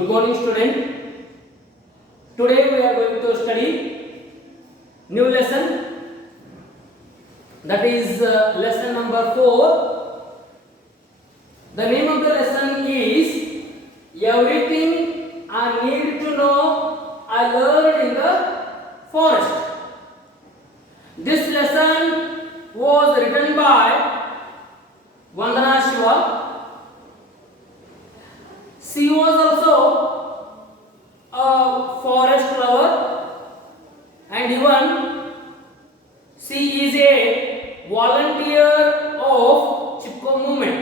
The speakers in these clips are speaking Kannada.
Good morning, student. Today we are going to study new lesson, that is lesson number 4. The name of the lesson is Everything I Need to Know I Learned in the Forest. This lesson was written by Vandana Shiva. She was also a forest lover, and even she is a volunteer of Chipko movement.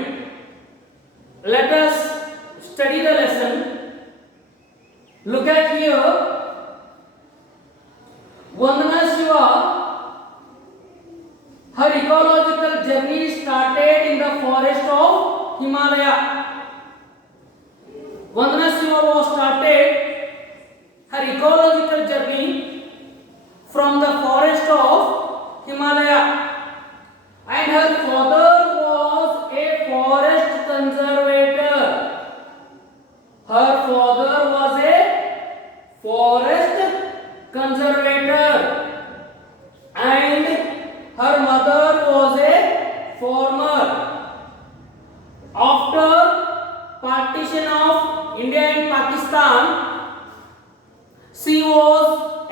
Let us study the lesson. Look at here. Vandana Shiva, her ecological journey started in the forest of Himalaya. Vandana Shiva was started her ecological journey from the forest of Himalaya, and her father was a forest conservator. Her father was a forest conservator, and her mother was a farmer. After partition of India and Pakistan, she was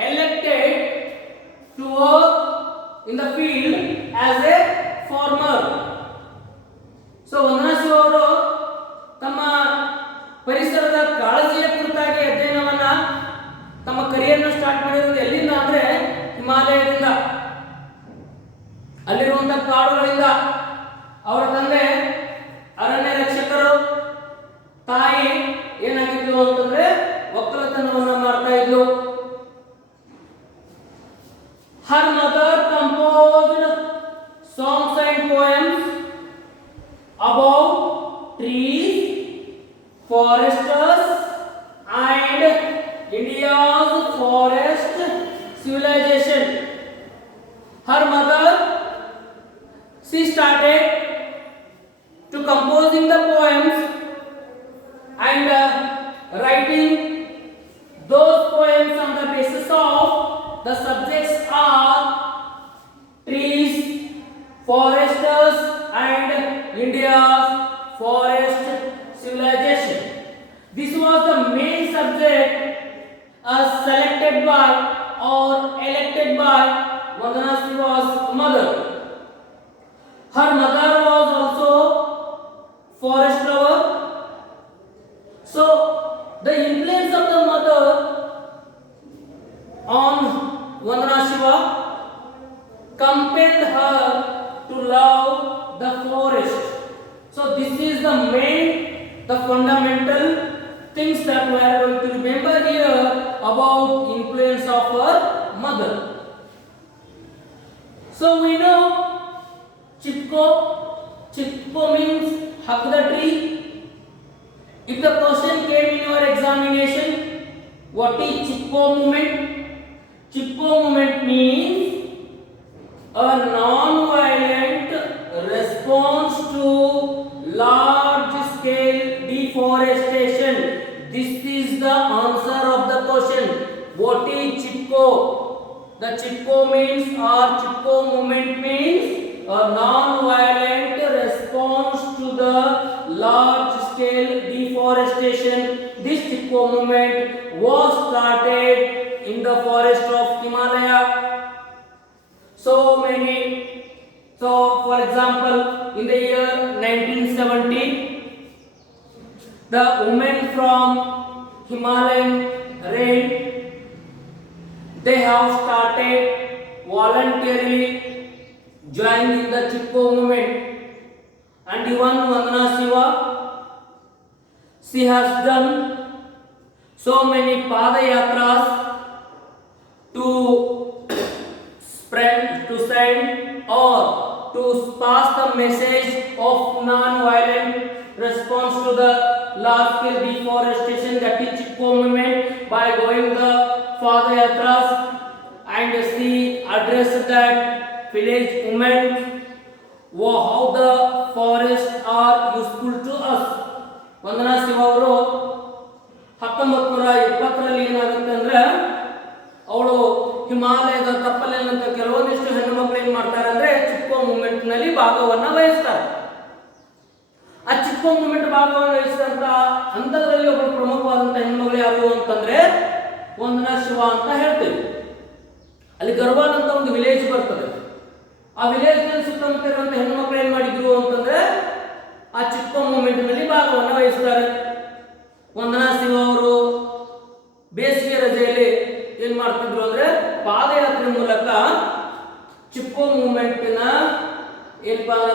elected to work in the field as a farmer. So Vandana Shiva ಅವರು ತಮ್ಮ ಪರಿಸರದ ಕಾಳಜಿಯ ಕುರಿತಾಗಿ ಅಧ್ಯಯನವನ್ನ ತಮ್ಮ ಕರಿಯರ್ನ ಸ್ಟಾರ್ಟ್ ಮಾಡಿರೋದು ಎಲ್ಲಿಂದ ಅಂದ್ರೆ ಹಿಮಾಲಯದಿಂದ, ಅಲ್ಲಿರುವಂತಹ ಕಾಡುಗಳಿಂದ. ಅವರ ತಂದೆ ಅರಣ್ಯ ರಕ್ಷಕರು, ತಾಯಿ ಏನಾಗಿದ್ರು ಅಂತಂದ್ರೆ ಒಕ್ಕಲತನವನ್ನ ಮಾಡ್ತಾ ಇದ್ಲು. Her mother composed songs and poems about trees, foresters, and India's forest civilization. Her mother, she started to composing the poems and writing those poems on the basis of the subjects are trees, foresters, and India's forest civilization. This was the main subject selected by or elected by Vandana Shiva's mother. Her mother was also forest lover. So the influence of the mother on Vandana Shiva compelled her to love the forest. So this is the main, the fundamental things that we are going to remember here about influence of her mother. So we know Chipko. Chipko means hug the tree. If the question came in your examination, what is Chipko movement? Chipko movement means a non-violent response to large-scale deforestation. This is the answer of the question. What is Chipko? The Chipko means, or Chipko movement means, a non-violent response to the large-scale deforestation. This Chipko movement was started in the forest of Himalaya. So for example, in the year 1970, the women from Himalayan range, they have started voluntarily joining the Chipko movement. And even Vandana Shiva, she has done so many padayatras to send or to pass the message of non-violent response to the large-scale deforestation, that is Chipko movement, by going the padayatras, and she addressed that village women how the forests are useful to us. ವಂದನಾ ಶಿವ ಅವರು 19 1920ರಲ್ಲಿ ಏನಾಗುತ್ತೆ ಅಂದ್ರೆ ಅವಳು ಹಿಮಾಲಯದ ತಪ್ಪಲಿನಂತ ಕೆಲವೊಂದಿಷ್ಟು ಹೆಣ್ಣು ಮಕ್ಕಳು ಏನ್ ಮಾಡ್ತಾರೆ ಅಂದ್ರೆ ಚಿಪ್ಕೋ ಮೂವ್ಮೆಂಟ್ ನಲ್ಲಿ ಭಾಗವನ್ನ ವಹಿಸ್ತಾರೆ. ಆ ಚಿಪ್ಕೋ ಮೂವ್ಮೆಂಟ್ ಭಾಗವನ್ನು ವಹಿಸಿದಂತ ಹಂತದಲ್ಲಿ ಒಬ್ಬರು ಪ್ರಮುಖವಾದಂತ ಹೆಣ್ಮಗಳು ಯಾರು ಅಂತಂದ್ರೆ ವಂದನಾ ಶಿವ ಅಂತ ಹೇಳ್ತೇವೆ. ಅಲ್ಲಿ ಗರ್ವಾಲ್ ಅಂತ ಒಂದು ವಿಲೇಜ್ ಬರ್ತದೆ. ಆ ವಿಲೇಜ್ ನಲ್ಲಿ ಸುತ್ತಮುತ್ತ ಇರುವಂತ ಹೆಣ್ಣು ಮಕ್ಕಳು ಏನ್ ಮಾಡಿದ್ರು ಅಂತಂದ್ರೆ ಆ ಚಿಪ್ಕೋ ಮೂವ್ಮೆಂಟ್ ನಲ್ಲಿ ಭಾಗವನ್ನು ವಹಿಸ್ತಾರೆ. ವಂದನಾ ಶಿವ ಅವರು ಬೇಸಿಗೆ ರಜೆಯಲ್ಲಿ ಏನ್ ಮಾಡ್ತಿದ್ರು ಅಂದ್ರೆ ಪಾದಯಾತ್ರೆ ಮೂಲಕ ಚಿಪ್ಕೋ ಮೂವ್ಮೆಂಟ್ನ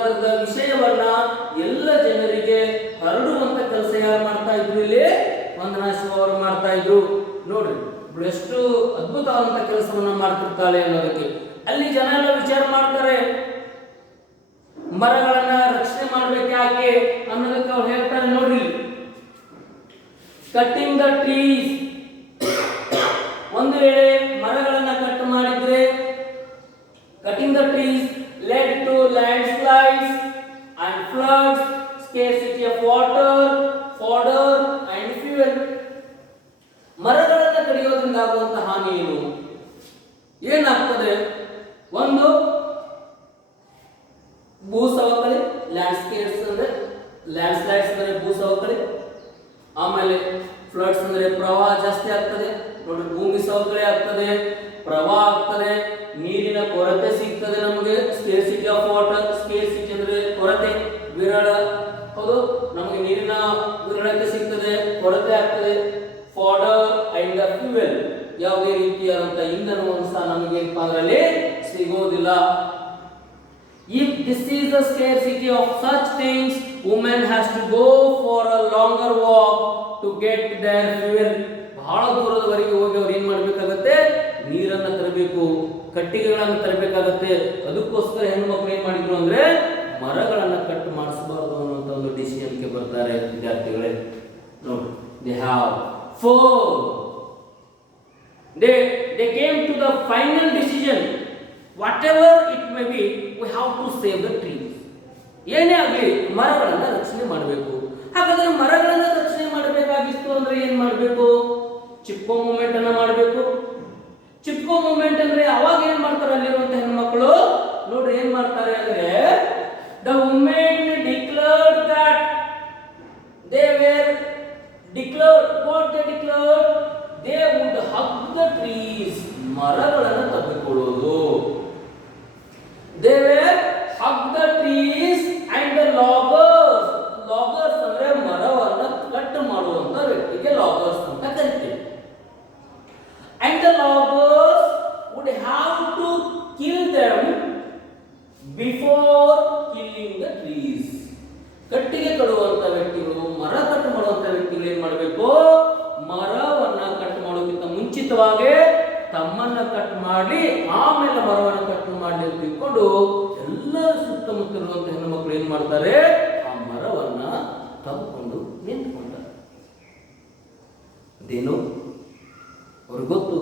ಅದರ ವಿಷಯವನ್ನ ಎಲ್ಲ ಜನರಿಗೆ ಹರಡುವಂತ ಕೆಲಸ ಯಾರು ಮಾಡ್ತಾ ಇದ್ರು? ಇಲ್ಲಿ ವಂದನಾ ಶಿವ ಅವರು ಮಾಡ್ತಾ ಇದ್ರು. ನೋಡ್ರಿ ಎಷ್ಟು ಅದ್ಭುತವಾದಂತ ಕೆಲಸವನ್ನ ಮಾಡ್ತಿರ್ತಾಳೆ ಅನ್ನೋದಕ್ಕೆ. ಅಲ್ಲಿ ಜನ ಎಲ್ಲ ವಿಚಾರ ಮಾಡ್ತಾರೆ, ಮರಗಳನ್ನ ರಕ್ಷಣೆ ಮಾಡ್ಬೇಕು ಯಾಕೆ ಅನ್ನೋದಕ್ಕೆ ಅವ್ರು ಹೇಳ್ತಾರೆ. ನೋಡ್ರಿ, ಕಟ್ಟಿಂಗ್ ದ ಟ್ರೀಸ್, ಒಂದು ವೇಳೆ ಮರಗಳನ್ನ ಕಟ್ ಮಾಡಿದ್ರೆ cutting the trees led to landslides and floods, scarcity of water, fodder and fuel. ಮರಗಳನ್ನು ಕಡಿಯೋದ್ರಿಂದ ಆಗುವಂತಹ ಹಾನಿ ಏನು? ಏನಾಗ್ತದೆ? ಒಂದು ಭೂಸವಕಳಿ, ಲ್ಯಾಂಡ್ಸ್ಕೇಪ್ಸ್ ಅಂದ್ರೆ ಲ್ಯಾಂಡ್ಸ್ಲೈಡ್ಸ್ ಅಂದ್ರೆ ಭೂಸವಕಳಿ, ಆಮೇಲೆ ಫ್ಲಡ್ಸ್ ಅಂದ್ರೆ ಪ್ರವಾಹ ಜಾಸ್ತಿ ಆಗ್ತದೆ. ನೋಡಿ, ಭೂಮಿ ಸವಕಳಿ ಆಗ್ತದೆ, ಪ್ರವಾಹ ಆಗ್ತದೆ, ನೀರಿನ ಕೊರತೆ ಸಿಗ್ತದೆ ನಮಗೆ. ಸ್ಕೇರ್ಸಿಟಿ ಆಫ್ ವಾಟರ್, ಸ್ಕೇರ್ಸಿಟಿ ಅಂದ್ರೆ ಕೊರತೆ, ವಿರಳ, ಹೌದು, ನಮಗೆ ನೀರಿನ ವಿರಳತೆ ಸಿಗ್ತದೆ, ಕೊರತೆ ಆಗ್ತದೆ. ಫಾಡರ್ ಅಂಡ್ ದ ಫ್ಯೂಯಲ್, ಯಾವುದೇ ರೀತಿಯಾದಂತ ಇಂಧನವನ್ನು ಸಹ ನಮಗೆ ಅದರಲ್ಲಿ ಸಿಗೋದಿಲ್ಲ. If this is the scarcity of such things, woman has to go for a longer walk to get their fuel. ಬಹಳ ದೂರದವರೆಗೆ ಹೋಗಿ ಅವ್ರು ಏನ್ ಮಾಡ್ಬೇಕಾಗತ್ತೆ? ನೀರನ್ನ ತರಬೇಕು, ಕಟ್ಟಿಗೆಗಳನ್ನು ತರಬೇಕಾಗತ್ತೆ. ಅದಕ್ಕೋಸ್ಕರ ಹೆಣ್ಣು ಮಕ್ಕಳು ಏನ್ ಮಾಡಿದ್ರು ಅಂದ್ರೆ ಮರಗಳನ್ನ ಕಟ್ ಮಾಡಿಸಬಾರದು ಅನ್ನುವಂತ ಒಂದು ಡಿಸಿಷನ್ಗೆ ಬರ್ತಾರೆ ವಿದ್ಯಾರ್ಥಿಗಳೇ. ನೋಡಿ, they have four. They came to the final decision. Whatever it may be, we have to save the trees. ಏನೇ ಆಗಲಿ ಮರಗಳನ್ನ ರಕ್ಷಣೆ ಮಾಡಬೇಕು. ಹಾಗಾದ್ರೆ ಮರಗಳನ್ನ ರಕ್ಷಣೆ ಮಾಡಬೇಕಾಗಿತ್ತು ಅಂದ್ರೆ ಏನ್ ಮಾಡಬೇಕು? ಚಿಪ್ಕೋ ಮೂವ್ಮೆಂಟ್ ಅನ್ನ ಮಾಡಬೇಕು. ಚಿಪ್ಕೋ ಮೂವ್ಮೆಂಟ್ ಅಂದ್ರೆ ಅವಾಗ ಏನ್ ಮಾಡ್ತಾರೆ ಅಲ್ಲಿರುವಂತ ಹೆಣ್ಮಕ್ಳು? ನೋಡ್ರಿ ಏನ್ ಮಾಡ್ತಾರೆ ಅಂದ್ರೆ the women declared that they were declared, what they declared, they would hug the trees. ಮರಗಳನ್ನು ತಬ್ಬಿಕೊಳ್ಳೋದು. They were hug the trees and the loggers. Loggers ಅಂದ್ರೆ ಮರವನ್ನು ಕಟ್ ಮಾಡುವಂತ ವ್ಯಕ್ತಿಗೆ ಲಾಗರ್ಸ್ ಅಂತ ಕರೀತೀವಿ. And the loggers would have to kill them before killing the trees. ಕಟ್ಟಿಗೆ ಕಡುವಂತ ವ್ಯಕ್ತಿಗಳು, ಮರ ಕಟ್ ಮಾಡುವಂತ ವ್ಯಕ್ತಿಗಳು ಏನ್ ಮಾಡಬೇಕು? ಮರವನ್ನ ಕಟ್ ಮಾಡೋಕ್ಕಿಂತ ಮುಂಚಿತವಾಗಿ ತಮ್ಮನ್ನ ಕಟ್ ಮಾಡಿ ಆಮೇಲೆ ಮರವನ್ನು ಕಟ್ ಮಾಡಿ ಅಂತ ತಿಳ್ಕೊಂಡು ಎಲ್ಲ ಸುತ್ತಮುತ್ತ ಇರುವಂತ ಹೆಣ್ಣು ಮಕ್ಕಳು ಏನ್ ಮಾಡ್ತಾರೆ? ಆ ಮರವನ್ನ ತಬ್ಕೊಂಡು ನಿಂತ್ಕೊಂತಾರೆ. ಅದೇನು ಅವ್ರಿಗೆ ಗೊತ್ತು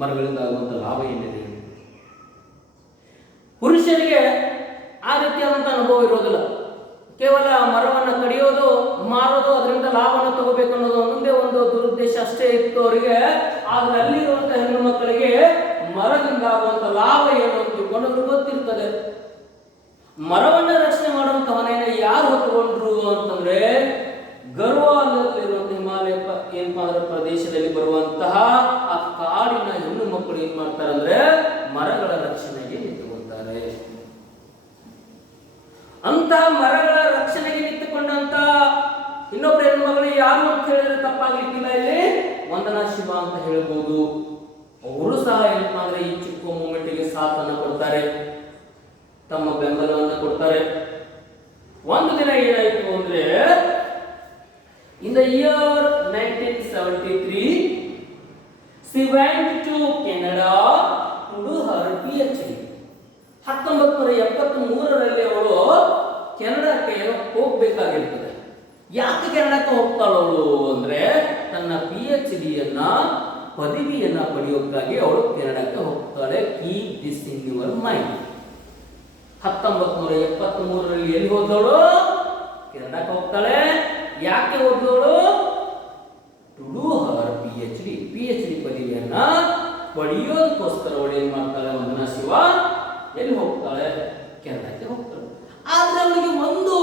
ಮರಗಳಿಂದ ಆಗುವಂತ ಲಾಭ ಏನಿದೆ. ಪುರುಷರಿಗೆ ಆ ರೀತಿಯಾದಂತ ಅನುಭವ ಇರೋದಿಲ್ಲ. ಕೇವಲ ಮರವನ್ನು ಕಡಿಯೋದು, ಮಾರೋದು, ಅದರಿಂದ ಲಾಭವನ್ನು ತಗೋಬೇಕು ಅನ್ನೋದು ಒಂದೇ ಒಂದು ದುರುದ್ದೇಶ ಅಷ್ಟೇ ಇತ್ತು ಅವರಿಗೆ. ಆದ್ರೆ ಅಲ್ಲಿರುವಂತ ಹೆಣ್ಣು ಮಕ್ಕಳಿಗೆ ಮರದಿಂದ ಆಗುವಂತ ಲಾಭ ಏನು ಅಂತ ತಿಳ್ಕೊಂಡು ಗೊತ್ತಿರ್ತದೆ. ಮರವನ್ನ ರಕ್ಷಣೆ ಮಾಡುವಂತ ಹೊಣೆಯನ್ನು ಯಾರು ಹೊತ್ತುಕೊಂಡ್ರು ಅಂತಂದ್ರೆ ಗರ್ವಾಲದಲ್ಲಿರುವಂತಹ ಹಿಮಾಲಯ ಪ್ರದೇಶದಲ್ಲಿ ಬರುವಂತಹ ಆ ಕಾಡಿನ ಹೆಣ್ಣು ಮಕ್ಕಳು ಏನ್ ಮಾಡ್ತಾರೆ ಅಂದ್ರೆ ಮರಗಳ ರಕ್ಷಣೆಗೆ ನಿಂತುಕೊಳ್ತಾರೆ. ಅಂತ ಮರಗಳ ರಕ್ಷಣೆಗೆ ನಿಂತುಕೊಂಡಂತ ಇನ್ನೊಬ್ಬ ಹೆಣ್ಣು ಮಗಳು ಯಾರು ಅಂತ ಹೇಳಿದ್ರೆ ತಪ್ಪಾಗ್ಲಿಕ್ಕಿಲ್ಲ. ಇಲ್ಲಿ ವಂದನಾ ಶಿವ ಅಂತ ಹೇಳ್ಬೋದು. ಅವರು ಸಹ ಏನಪ್ಪಾ ಅಂದ್ರೆ ಈ ಚಿಪ್ಕೋ ಮೂವ್ಮೆಂಟ್ಗೆ ಸಾಥನ್ನು ಕೊಡ್ತಾರೆ, ತಮ್ಮ ಬೆಂಬಲವನ್ನು ಕೊಡ್ತಾರೆ. ಒಂದು ದಿನ ಏನಾಯ್ತು ಅಂದ್ರೆ in the year 1973 she went to Canada to do her PhD. 1973ರಲ್ಲಿ ಅವಳು ಕೆನಡಾಕ್ಕೆ ಹೋಗ್ಬೇಕಾಗಿರ್ತದೆ. ಯಾಕೆ ಕೆನಡಾಕ್ಕೆ ಹೋಗ್ತಾಳು ಅವಳು ಅಂದ್ರೆ ತನ್ನ PhDಯನ್ನ ಪದವಿಯನ್ನ ಪಡೆಯೋಕ್ಕಾಗಿ ಅವಳು ಕೆನಡಾಕ್ಕೆ ಹೋಗ್ತಾಳೆ. Keep this in your mind. 1973ರಲ್ಲಿ ಎಲ್ಲಿ ಹೋದವಳು? ಕೆನಡಾಕ್ಕೆ ಹೋಗ್ತಾಳೆ. ಯಾಕೆ ಹೋದವಳು? ಟು ಡೂ ಹರ್ ಪದವಿಯನ್ನ ಪಡೆಯೋದಕ್ಕೋಸ್ಕರ ಅವಳು ಏನ್ ಮಾಡ್ತಾಳೆ, ವಂದನಾ ಶಿವ ಎಲ್ಲಿ ಹೋಗ್ತಾಳೆ, ಕೆನಡಾಕ್ಕೆ ಹೋಗ್ತಾಳೆ. ಆದ್ರೆ ಅವಳಿಗೆ ಒಂದು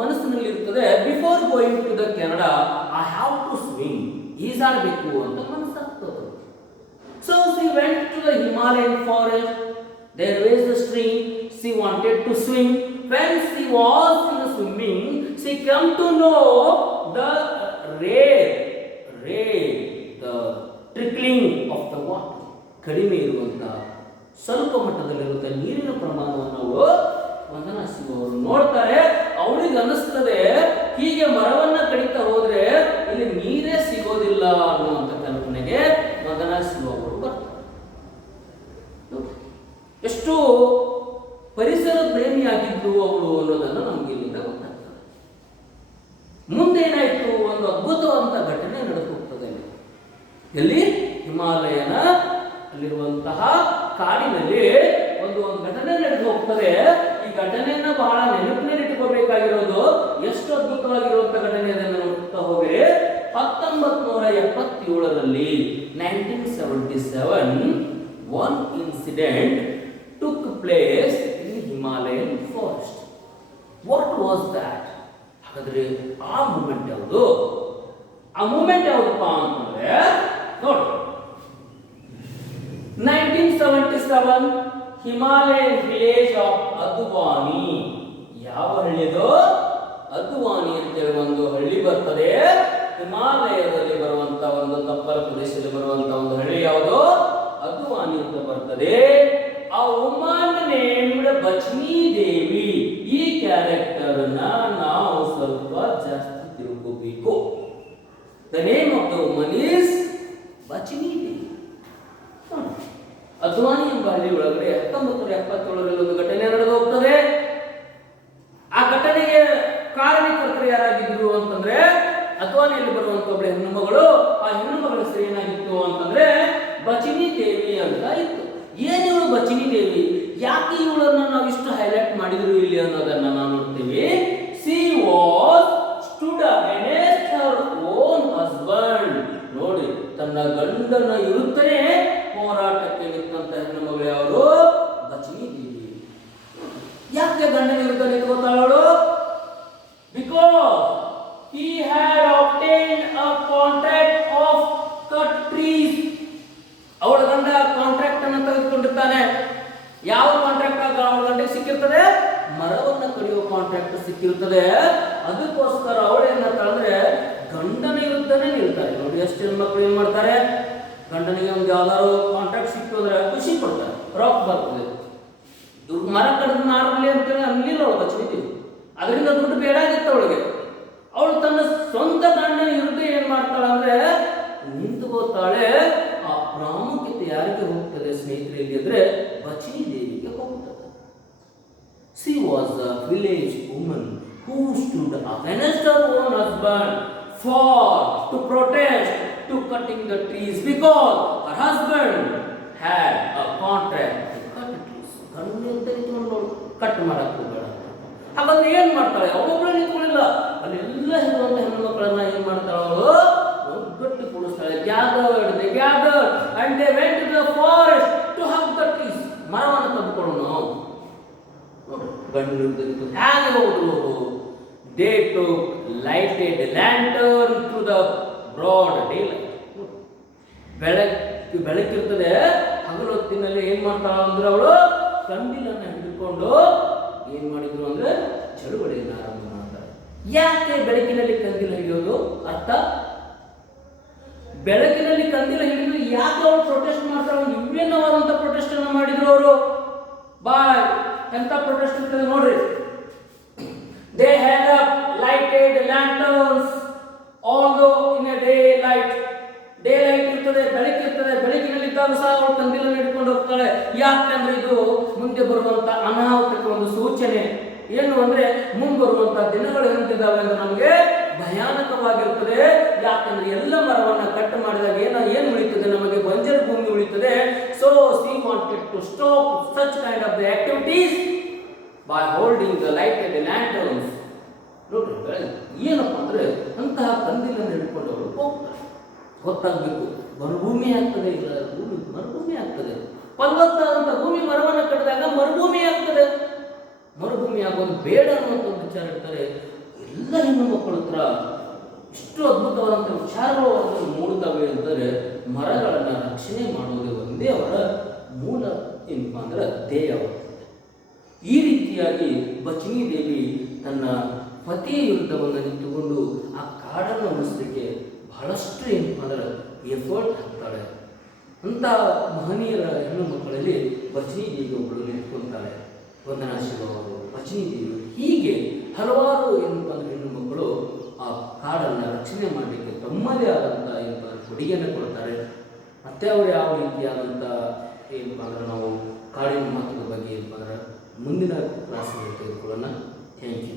ಮನಸ್ಸಿನಲ್ಲಿ ಇರ್ತದೆ, before going to the Canada I have to swim, ಈಜಾಡಬೇಕು ಅಂತ ಮನಸ್ಸಾಗ್ತದೆ. So she went to the Himalayan forest. There was a stream. She wanted to swim. When she was in the swimming, she come to know the the trickling of the water. ಕಡಿಮೆ ಇರುವಂತ ಸ್ವಲ್ಪ ಮಟ್ಟದಲ್ಲಿರುವಂತ ನೀರಿನ ಪ್ರಮಾಣವನ್ನು ಅವಳು ವಂದನಾ ಶಿವ ಅವರು ನೋಡ್ತಾರೆ. ಅವಳಿಗೆ ಅನಿಸ್ತದೆ, ಹೀಗೆ ಮರವನ್ನ ಕಡಿತಾ ಹೋದ್ರೆ ಇಲ್ಲಿ ನೀರೇ ಸಿಗೋದಿಲ್ಲ ಅನ್ನುವಂತ ಕಲ್ಪನೆಗೆ ವಂದನಾ ಶಿವ ಅವರು ಬರ್ತಾರೆ. ಎಷ್ಟು ಪರಿಸರ ಪ್ರೇಮಿಯಾಗಿದ್ದು ಅವಳು ಅನ್ನೋದನ್ನು ನಮ್ಗೆ ಇಲ್ಲಿಂದ ಗೊತ್ತಾಗ್ತದೆ. ಮುಂದೇನಾಯ್ತು, ಒಂದು ಅದ್ಭುತವಂತ ಘಟನೆ ನಡೆದು ಹೋಗ್ತದೆ. ಎಲ್ಲಿ, ಹಿಮಾಲಯನ ಅಲ್ಲಿರುವಂತಹ ಕಾಡಿನಲ್ಲಿ ಒಂದು ಘಟನೆ ನಡೆದು ಹೋಗ್ತದೆ. ಈ ಘಟನೆಯನ್ನ ಬಹಳ ನೆನಪಿನಲ್ಲಿಟ್ಟುಕೋಬೇಕಾಗಿರೋದು, ಎಷ್ಟು ಅದ್ಭುತವಾಗಿರುವಂತ ಘಟನೆ ಅದನ್ನು ನೋಡ್ತಾ ಹೋಗಿ 1977ರಲ್ಲಿ 1977 one incident took place in Himalayan forest. What was that? ಹಾಗಾದ್ರೆ ಆ ಮೂಮೆಂಟ್ ಯಾವುದು? ಆ ಮೂಮೆಂಟ್ ಯಾವುದಪ್ಪ ಅಂತಂದ್ರೆ ನೋಡಿ, 1977 ಹಿಮಾಲಯನ್ ವಿಲೇಜ್ ಆಫ್ ಅದ್ವಾನಿ. ಯಾವ ಹಳ್ಳಿದು? ಅದ್ವಾನಿ ಅಂತೇಳಿ ಒಂದು ಹಳ್ಳಿ ಬರ್ತದೆ. ಹಿಮಾಲಯದಲ್ಲಿ ಬರುವಂತ ಒಂದು ತಪ್ಪಲ ಪ್ರದೇಶದಲ್ಲಿ ಬರುವಂತ ಒಂದು ಹಳ್ಳಿ ಯಾವುದು? ಅದ್ವಾನಿ ಅಂತ ಬರ್ತದೆ. ಆ ವುಮನ್ ನೇಮ್ಡ್ ಬಚ್ನಿ ದೇವಿ. ಈ ಕ್ಯಾರೆಕ್ಟರ್ ನಾವು ಸ್ವಲ್ಪ ಜಾಸ್ತಿ ತಿಳ್ಕೋಬೇಕು. The name of the woman is Bachni Devi. Advani ಎಂಬ ಹಳ್ಳಿ ಒಳಗಡೆ 1977ರಲ್ಲಿ ಒಂದು ಘಟನೆ ನಡೆದು ಹೋಗ್ತದೆ. ಆ ಘಟನೆಗೆ ಕಾರಣಕರ್ತರು ಯಾರಾಗಿದ್ರು ಅಂತಂದ್ರೆ, ಅದ್ವಾನಿಯಲ್ಲಿ ಬರುವಂತ ಒಬ್ಬಳೆ ಹೆಣ್ಣು ಮಗಳು. ಆ ಹೆಣ್ಣು ಮಗಳ ಹೆಸರು ಏನಾಗಿತ್ತು ಅಂತಂದ್ರೆ ಬಚಿನಿ ದೇವಿ ಅಂತ ಇತ್ತು. ಏನಿವಳು ಬಚಿನಿ ದೇವಿ, ಯಾಕೆ ಇವಳನ್ನ ನಾವು ಇಷ್ಟು ಹೈಲೈಟ್ ಮಾಡಿದ್ರು ಇಲ್ಲಿ ಅನ್ನೋದನ್ನ ನಾವು ನೋಡ್ತೀವಿ. C was stood against Har own husband. ನೋಡಿ, ತನ್ನ ಗಂಡನ ವಿರುದ್ಧನೇ ಹೋರಾಟಕ್ಕೆ ನಿಂತಂತ ಹೆಣ್ಣು ಮಗಳು ಯಾರು? ಬಚಿನಿ ದೇವಿ. ಯಾಕೆ ಗಂಡನ ವಿರುದ್ಧ ನಿಂತ್ಕೋತಾಳವಳು? Because he had obtained a contract of cut trees. ಅವಳ ಗಂಡ ಕಾಂಟ್ರಾಕ್ಟ್ ಅನ್ನು ತೆಗೆದುಕೊಂಡಿರ್ತಾನೆ. ಯಾವ ಕಾಂಟ್ರಾಕ್ಟ್ ಅವಳ ಗಂಡಕ್ಕೆ ಸಿಕ್ಕಿರ್ತದೆ? ಮರವನ್ನ ಕಡಿಯುವ ಕಾಂಟ್ರಾಕ್ಟ್ ಸಿಕ್ಕಿರ್ತದೆ. ಅದಕ್ಕೋಸ್ಕರ ಅವಳೇನಂತಂದ್ರೆ ಗಂಡನ ವಿರುದ್ಧನೇ ನಿಲ್ತಾರೆ. ನೋಡಿ, ಎಷ್ಟು ಹೆಣ್ಮಕ್ಳು ಏನ್ ಮಾಡ್ತಾರೆ, ಗಂಡನಿಗೆ ಒಂದು ಯಾವ್ದಾದ್ರು ಕಾಂಟ್ರಾಕ್ಟ್ ಸಿಕ್ತು ಅಂದ್ರೆ ಖುಷಿ ಪಡ್ತಾರೆ, ರಾಕ್ ಬರ್ತದೆ. ಇವ್ರು ಮರ ಕಡಿದು ನಾರಲಿ ಅಂತೇಳಿ ಅನ್ಲಿಲ್ಲ ಅವಳು ಬಚ್ಚಿದ್ದೀವಿ. ಅದರಿಂದ ದುಡ್ಡು ಬೇಡ ಆಗಿತ್ತು ಅವಳಿಗೆ. ಅವಳು ತನ್ನ ಸ್ವಂತ ಗಂಡನ ವಿರುದ್ಧ ಏನ್ ಮಾಡ್ತಾಳೆ ಅಂದ್ರೆ ನಿಂತುಕೋತಾಳೆ. ಆ ಪ್ರಾಮುಖ್ಯತೆ ಯಾರಿಗೆ ಹೋಗ್ತದೆ ಸ್ನೇಹಿತರಲ್ಲಿ ಅಂದ್ರೆ ಬಚಿನಿ ದೇವಿಗೆ ಹೋಗ್ತದೆ. She was a village woman who stood against her own husband for to protest to cutting the trees because her husband had a contract to cut trees. ಗಂಡ ಅಂತ ನಿಂತ್ಕೊಂಡು ಕಟ್ ಮಾಡಕ್ ಹೋಗಬೇಡ. ಹಾಗಾದ್ರೆ ಏನ್ ಮಾಡ್ತಾಳೆ? ಅವಳೊಬ್ಬಳು ನಿಂತ್ಕೊಳ್ಳಿಲ್ಲ, ಅಲ್ಲೆಲ್ಲ ಇರುವಂತ ಹೆಣ್ಣು ಮಕ್ಕಳನ್ನ ಏನ್ ಮಾಡ್ತಾಳೆ ಅವಳು? ಒಗ್ಗಟ್ಟು ಕೂಡಿಸ್ತಾಳೆ. they gathered and they went to the forest to hug the trees. ಮರವನ್ನು ತಬ್ಬಿಕೊಳ್ಳೋಣ ನಾವು. ಗಂಡು ಹೇಗೆ ಹೋದ್ರು? they took lighted lantern to the broad daylight. ಬೆಳಕಿರ್ತದೆ, ಹಗಲು ಹೊತ್ತಿನಲ್ಲಿ ಏನ್ ಮಾಡ್ತಾಳ ಅಂದ್ರೆ ಅವಳು ಕಂಡಿಲನ್ನ ಹಿಡಿದುಕೊಂಡು ಏನ್ ಮಾಡಿದ್ರು ಅಂದ್ರೆ ಚಳುವಳಿಯನ್ನು ಆರಂಭ ಮಾಡ್ತಾರೆ. ಯಾಕೆ ಬೆಳಕಿನಲ್ಲಿ ಕಂದಿಲ ಹಿಡಿಯೋದು? ಅರ್ಥ, ಬೆಳಕಿನಲ್ಲಿ ಕಂದಿಲ ಹಿಡಿದು ಯಾಕೆ ಅವರು ಪ್ರೊಟೆಸ್ಟ್ ಮಾಡ್ತಾರೆ? ವಿಭಿನ್ನವಾದಂತ ಪ್ರೊಟೆಸ್ಟ್ ಅನ್ನು ಮಾಡಿದ್ರು ಅವರು. ಬಾಯ್ ಎಂತ ಪ್ರೊಟೆಸ್ಟ್ ಇರ್ತದೆ ನೋಡ್ರಿ. They had up lighted lanterns although in a day light. Day light ಇರ್ತದೆ, ಬೆಳಕಿರ್ತದೆ. ಬೆಳಕಿನಲ್ಲಿದ್ದಾಗ ಸಹ ಅವಳು ಕಂದಿಲನ್ನು ಹಿಡ್ಕೊಂಡು ಹೋಗ್ತಾಳೆ. ಯಾಕಂದ್ರೆ ಇದು ಮುಂದೆ ಬರುವಂತ ಅನಾಹುತಕ್ಕೆ ಒಂದು ಸೂಚನೆ. ಏನು ಅಂದ್ರೆ ಮುಂಬರುವಂತಹ ದಿನಗಳು ಎಂತಿದ್ದಾವೆ ಅಂದ್ರೆ ನಮಗೆ ಭಯಾನಕವಾಗಿರುತ್ತದೆ. ಯಾಕಂದ್ರೆ ಎಲ್ಲ ಮರವನ್ನ ಕಟ್ ಮಾಡಿದಾಗ ಏನು ಉಳಿತದೆ? ನಮಗೆ ಬಂಜರು ಭೂಮಿ ಉಳಿತದೆ. So she wanted to stop such kind of the activities by holding the lighted lanterns. ನೋಡ್ರಿ, ಏನಪ್ಪ ಅಂದ್ರೆ ಅಂತಹ ಕಂದಿಲನ್ನು ಹಿಡ್ಕೊಂಡು ಅವರು ಹೋಗ್ತಾರೆ. ಗೊತ್ತಾಗಬೇಕು ಮರುಭೂಮಿ ಆಗ್ತದೆ, ಇಲ್ಲ ಭೂಮಿ ಮರುಭೂಮಿ ಆಗ್ತದೆ. ಫಲವತ್ತಾದಂಥ ಭೂಮಿ ಮರವನ್ನು ಕಟ್ಟಿದಾಗ ಮರುಭೂಮಿ ಆಗ್ತದೆ. ಮರುಭೂಮಿ ಆಗೋದು ಬೇಡ ಅನ್ನುವಂಥ ಒಂದು ವಿಚಾರ ಇರ್ತಾರೆ. ಎಲ್ಲ ಹೆಣ್ಣು ಮಕ್ಕಳ ಹತ್ರ ಇಷ್ಟು ಅದ್ಭುತವಾದಂಥ ವಿಚಾರಗಳು ಅವರಲ್ಲಿ ಮೂಡುತ್ತವೆ ಅಂದರೆ ಮರಗಳನ್ನು ರಕ್ಷಣೆ ಮಾಡುವುದೇ ಒಂದೇ ಅವರ ಮೂಲ ಏನಪ್ಪ ಅಂದ್ರೆ ಧ್ಯೇಯವಾಗಿದೆ. ಈ ರೀತಿಯಾಗಿ ಬಚನಿ ದೇವಿ ತನ್ನ ಪತಿಯ ವಿರುದ್ಧವನ್ನು ನಿಂತುಕೊಂಡು ಆ ಕಾಡನ್ನು ಉಳಿಸಲಿಕ್ಕೆ ಬಹಳಷ್ಟು ಏನಪ್ಪ ಅಂದ್ರೆ ಎಫರ್ಟ್ ಹಾಕ್ತಾಳೆ. ಅಂಥ ಮಹನೀಯರ ಹೆಣ್ಣು ಮಕ್ಕಳಲ್ಲಿ ಬಚನಿ ದೇವಿ ಒಬ್ಬಳು ನಿಂತ್ಕೊಳ್ತಾಳೆ. ವಂದನಾ ಶಿವ ಅವರು, ಬಚನಿ ದೇವಿ, ಹೀಗೆ ಹಲವಾರು ಏನಪ್ಪ ಅಂದ್ರೆ ಹೆಣ್ಣು ಮಕ್ಕಳು ಆ ಕಾಡನ್ನು ರಕ್ಷಣೆ ಮಾಡಲಿಕ್ಕೆ ತಮ್ಮದೇ ಆದಂಥ ಏನಪ್ಪ ಅಂದ್ರೆ ಕೊಡುಗೆಯನ್ನು ಕೊಡ್ತಾರೆ. ಮತ್ತೆ ಅವರು ಯಾವ ರೀತಿಯಾದಂಥ ಏನಪ್ಪ ಅಂದ್ರೆ ನಾವು ಕಾಡಿನ ಮಹತ್ವದ ಬಗ್ಗೆ ಏನಪ್ಪ ಅಂದ್ರೆ ಮುಂದಿನ ಕ್ಲಾಸ್ನಲ್ಲಿ ತೆಗೆದುಕೊಳ್ಳೋಣ. Thank you.